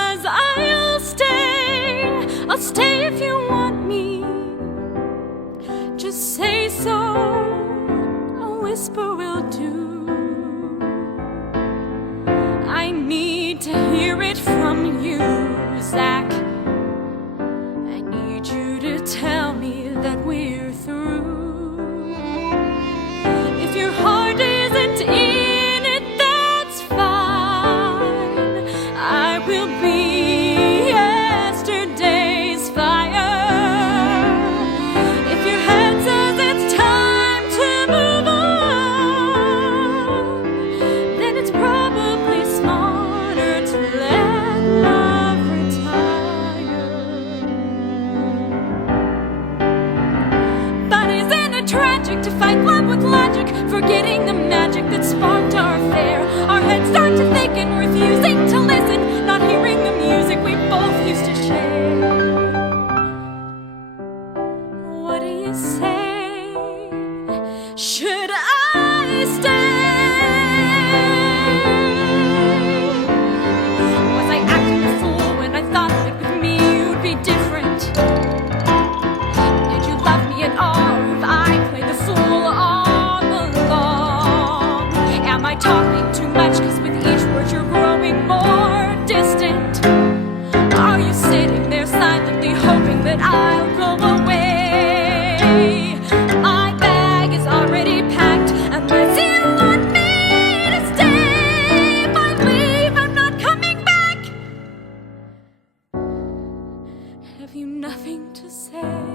'cause I'll stay if you want me. Just say so, a whisper will do. I need to hear it from you, Zach. I need you to tell me that we're through. If your heart isn't in it, that's fine. I will be yesterday's fire. If your head says it's time to move on, then it's probably smarter to let love retire. But isn't it tragic to fight love with logic, forgetting the magic that sparked our affair? Our heads start to thicken, refusing to listen, not hearing the music we both used to share. What do you say? Should I stay? Was I acting a fool when I thought that with me you'd be different? Did you love me at all if I played the fool all along? Am I talking too much 'cause with each word you're growing more distant? Are you sitting there silently hoping that I'll go away? My bag is already packed unless you want me to stay. If I leave, I'm not coming back. Have you nothing to say?